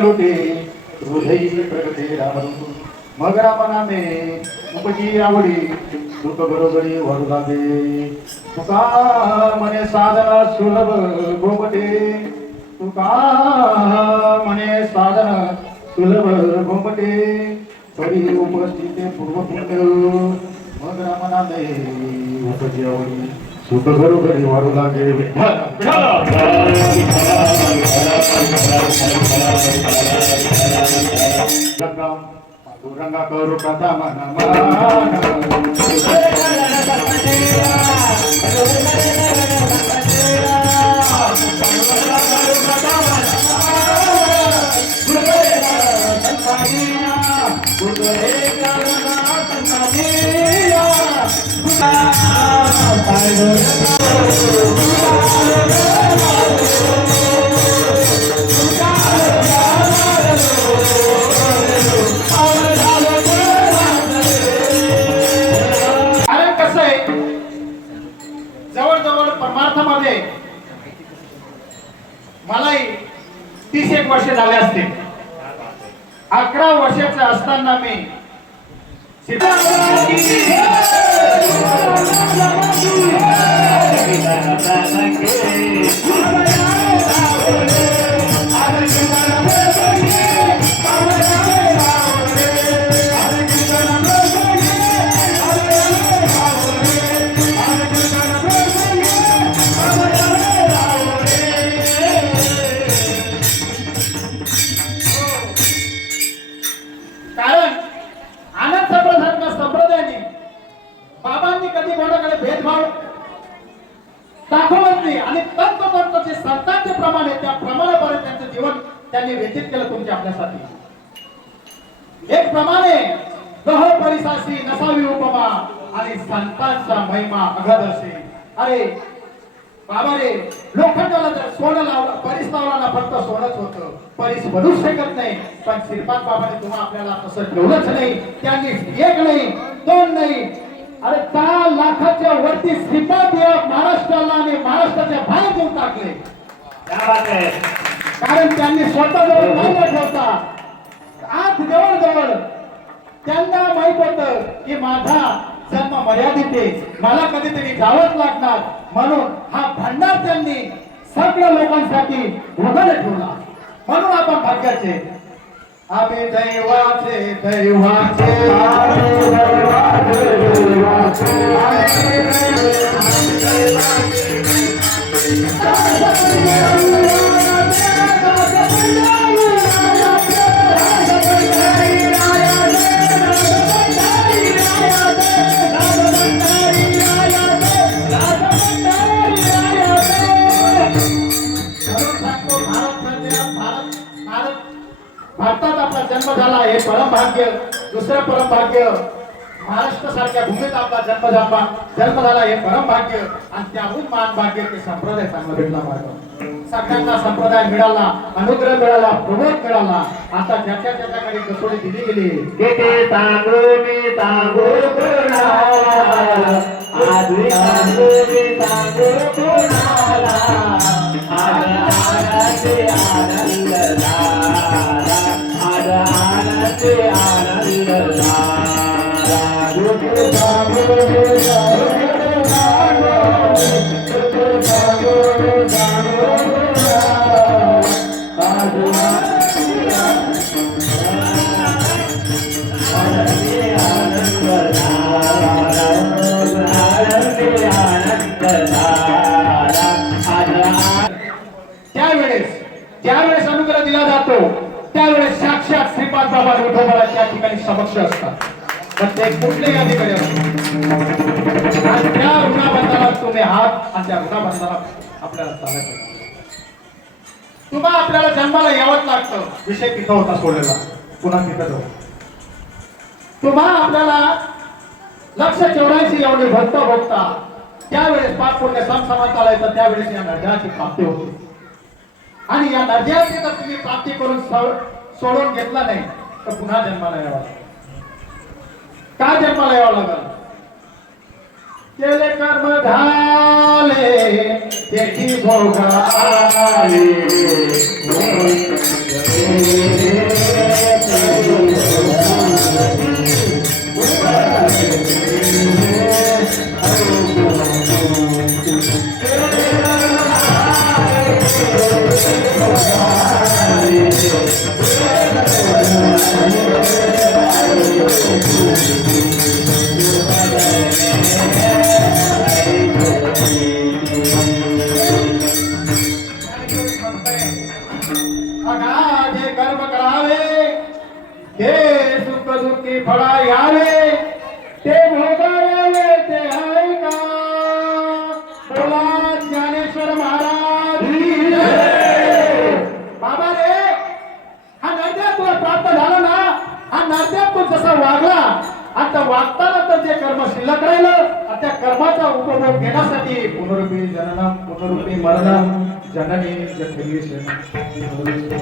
लोटे हृदयी प्रगते रामरू मग रामनामे उपजी आवडी दुःख बरोबरी वरू लागे तुका म्हणे साधन सुलभ गोमटे तुका म्हणे साधन सुलभ गोमटे परी उपस्थिते पूर्व पुण्य मग रामनामे उपजी आवडी सुख बरोबरी वरू लागे रंगा करू कथा मन मलाही 31 वर्ष झाले असते. 11 वर्षाचा असताना मी बाबांनी कधी कोणाकडे भेदभाव दाखवत नाही आणि तंतोतंत जे संतांचे प्रमाण आहे त्या प्रमाणापर्यंत त्यांचं जीवन त्यांनी व्यतीत केलं तुमच्या आपल्यासाठी. एक प्रमाणे गह परिसासी नसावी उपमा आणि संतांचा महिमा अगदर्शी. अरे बाबा रे, लोखंडाला जर सोनं लावलं, परिस लावला फक्त सोनच होतं, परिस बनूच शकत नाही. पण श्रीपाद बाबाने तुम्हाला आपल्याला तसं ठेवलंच नाही. त्यांनी एक नाही, दोन नाही, अरे 10 लाखाच्या वरती श्रीपाद महाराष्ट्राला आणि महाराष्ट्राच्या बाहेर देऊन टाकले. कारण त्यांनी स्वतः जवळ न ठेवता आज जवळ त्यांना माहित होतं की माझा जन्म मर्यादित आहे, मला कधीतरी जावंच लागणार. म्हणून हा भंडार त्यांनी सगळ्या लोकांसाठी उघड ठेवला. म्हणून आपण भाग्याचे, आम्ही दैवाचे दैवाचे भारतात आपला जन्म झाला हे परम भाग्य. दुसरं परम भाग्य महाराष्ट्र सारख्या भूमीत आपला जन्म झाला हे परम भाग्य. आणि त्याहून महान भाग्य ते संप्रदाय चांगला भेटला. सगळ्यांना संप्रदाय मिळाला, अनुग्रह मिळाला, प्रबोध मिळाला. आता ज्याच्या त्याच्याकडे कसोडी दिली गेली. ते सांगू मी सांगू कुणाला, आधी सांगू मी सांगू कुणाला, आनंदाचे आनंद झाला, आनंदाचे आनंद झाला. सांगू सांगू सांगू श्रीपाद बाबा विठोबा त्या ठिकाणी समक्ष असतात पण ते कुठलेही अधिकारी असतात आणि त्या ऋणाबंधाला तुम्ही हात आणि त्या ऋणाबंधाला आपल्याला चालत तुम्हा आपल्याला जन्माला यावंच लागतं विषय तिथं होता सोडलेला पुन्हा तिथं जाऊ तुम्हा आपल्याला 184 एवढे भोगता त्यावेळेस पाच पुण्य सण समाजाला येतं त्यावेळेस या नरदेहाची प्राप्ती होते आणि या नरदेहाची जर तुम्ही प्राप्ती करून सोडून घेतला नाही तर पुन्हा जन्माला यावं लागेल का जन्माला यावं लागेल केले कर्म झाले त्याची भोग आले जे कर्म करावे ते सुख दुःखी फळा यावे ते भोगावे ते आहे का बोला ज्ञानेश्वर महाराज बाबा रे हा नरदेव तुला प्राप्त झाला ना हा नरदेव तू जसा वागला आता वागताना तर जे कर्म शिल्लक राहिलं त्या कर्माचा उपभोग घेण्यासाठी पुनरुपी जननम पुनरुपी मरणम जननी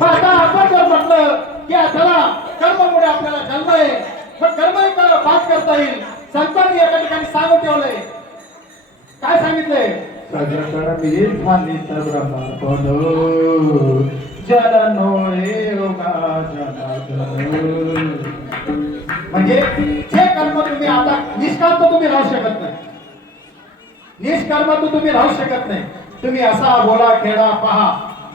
आता आपण जर म्हटलं की चला कर्मामुळे आपल्याला जन्म आहे मग कर्मही पाठ करता येईल संतांनी एका ठिकाणी सांगून ठेवलंय काय सांगितलंय सजकर्मी फालित ब्रह्मपद जननो योगा जनार्दन म्हणजे जे कर्म तुम्ही आता निष्काम तर तुम्ही राहू शकत नाही निष्कर्म तर तुम्ही राहू शकत नाही तुम्ही असा बोला खेळा पहा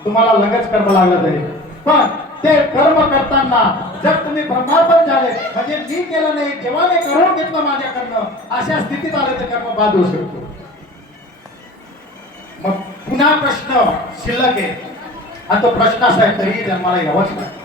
तुम्हाला लगेच कर्म लागलं तरी पण ते कर्म करताना जर तुम्ही ब्रह्मार्पण झाले म्हणजे मी केलं नाही जेव्हा मी करून घेतलं माझ्याकडनं अशा स्थितीत आले तर कर्म बाद होऊ शकतो मग पुन्हा प्रश्न शिल्लक आहे आणि तो प्रश्न असा आहे तरी जन्माला यावंच नाही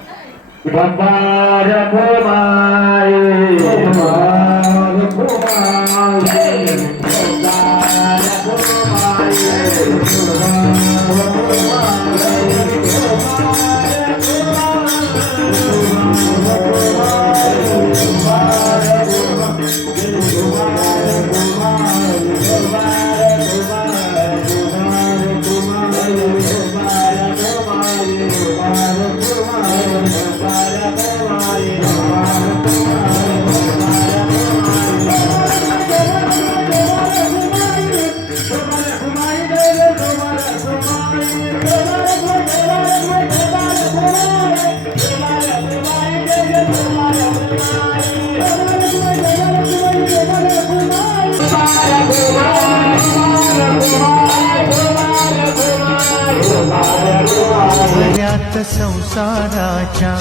यात संसाराच्या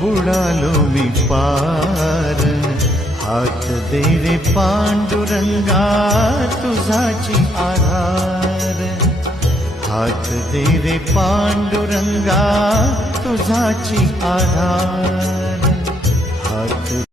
बुडालो मी पार हात दे रे पांडुरंगा तुझाची आधार हात दे रे पांडुरंगा तुझाची आधार हात